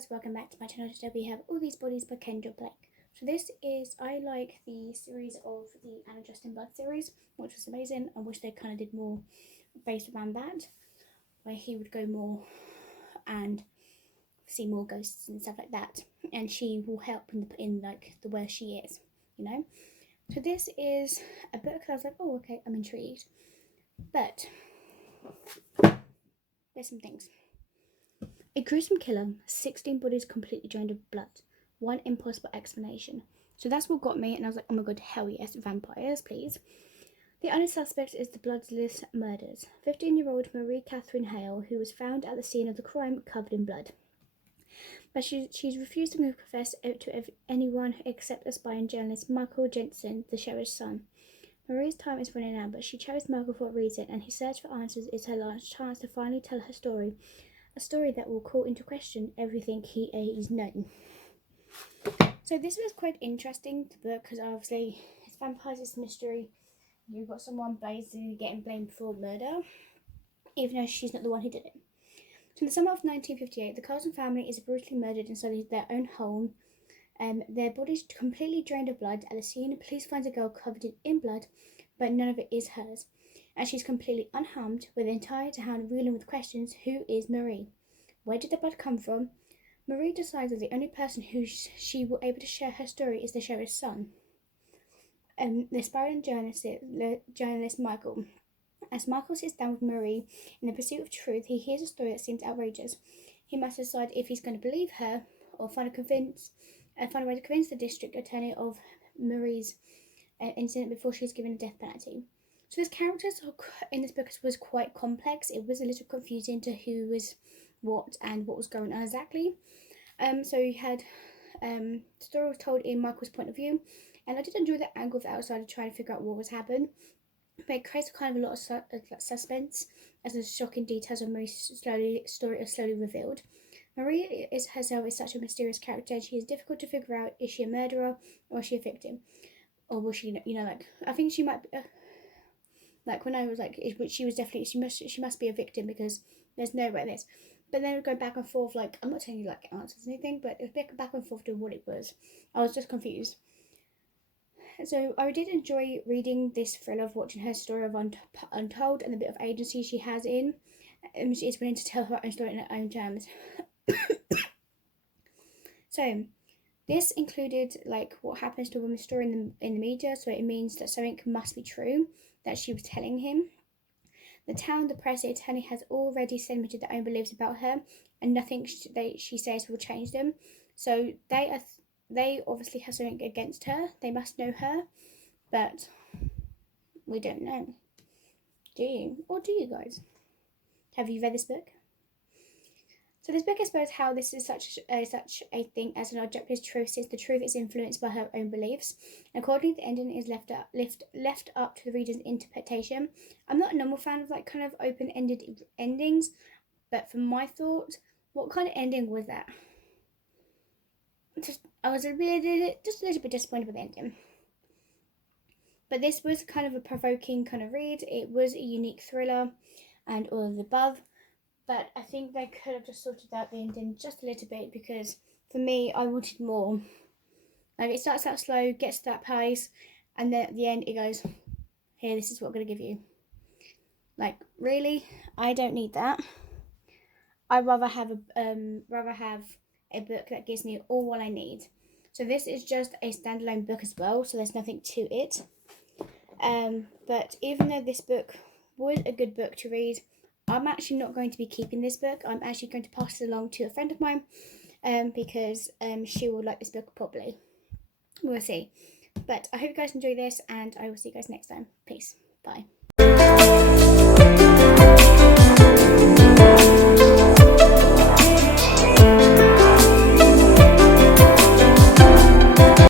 guys, welcome back to my channel. Today we have All These Bodies by Kendare. So this is, I like the series of the Anna Justin Blood series, which was amazing. I wish they kind of did more based around that, where he would go more and see more ghosts and stuff like that, and she will help in like the where she is, you know. So this is a book that I was like, oh okay, I'm intrigued, but there's some things. A gruesome killer, 16 bodies completely drained of blood. One impossible explanation. So that's what got me, and I was like, oh my god, hell yes, vampires, please. The only suspect is the bloodless murders. 15-year-old Marie Catherine Hale, who was found at the scene of the crime covered in blood. But she's refused to confess to anyone except aspiring journalist Michael Jensen, the sheriff's son. Marie's time is running out, but she chose Michael for a reason, and his search for answers is her last chance to finally tell her story. A story that will call into question everything he is known. So this was quite interesting, the book, because obviously it's vampires, it's mystery. You've got someone basically getting blamed for murder, even though she's not the one who did it. So in the summer of 1958, the Carlson family is brutally murdered inside their own home. Their bodies completely drained of blood. At the scene, police find a girl covered in blood, but none of it is hers. And she's completely unharmed, with the entire town reeling with questions. Who is Marie? Where did the blood come from? Marie decides that the only person who she will able to share her story is the sheriff's son, the aspiring journalist Michael. As Michael sits down with Marie in the pursuit of truth, he hears a story that seems outrageous. He must decide if he's going to believe her or find a way to convince the district attorney of Marie's incident before she's given a death penalty. So his characters in this book was quite complex. It was a little confusing to who was what and what was going on exactly. So you had the story was told in Michael's point of view, and I did enjoy the angle of the outsider trying to figure out what was happening. But it creates kind of a lot of suspense as the shocking details of Marie's story are slowly revealed. Marie herself is such a mysterious character, and she is difficult to figure out. Is she a murderer or is she a victim? Or will she, like, I think she might be, like, when I was like, she was definitely, she must be a victim, because there's no way this. But then go back and forth, like, I'm not telling you, like, answers or anything, but it was back and forth to what it was. I was just confused. So I did enjoy reading this thriller of watching her story of Untold and the bit of agency she has in. She is willing to tell her own story in her own terms. So this included like what happens to a woman's story in the media, so it means that something must be true that she was telling him. The town, the press, the attorney has already cemented their own beliefs about her, and nothing she says will change them. So they obviously have something against her. They must know her, but we don't know. Do you? Or do you guys? Have you read this book? So this book explores how this is such a thing as an objective truth, since the truth is influenced by her own beliefs. And accordingly, the ending is left up to the reader's interpretation. I'm not a normal fan of like kind of open-ended endings, but from my thought, what kind of ending was that? I was just a little bit disappointed with the ending. But this was kind of a provoking kind of read. It was a unique thriller and all of the above. But I think they could have just sorted out the ending just a little bit, because for me, I wanted more. Like, it starts out slow, gets to that pace, and then at the end it goes, here, this is what I'm going to give you. Like, really? I don't need that. I'd rather have a book that gives me all what I need. So this is just a standalone book as well, so there's nothing to it. But even though this book was a good book to read, I'm actually not going to be keeping this book. I'm actually going to pass it along to a friend of mine, because she will like this book probably. We'll see. But I hope you guys enjoy this, and I will see you guys next time. Peace. Bye.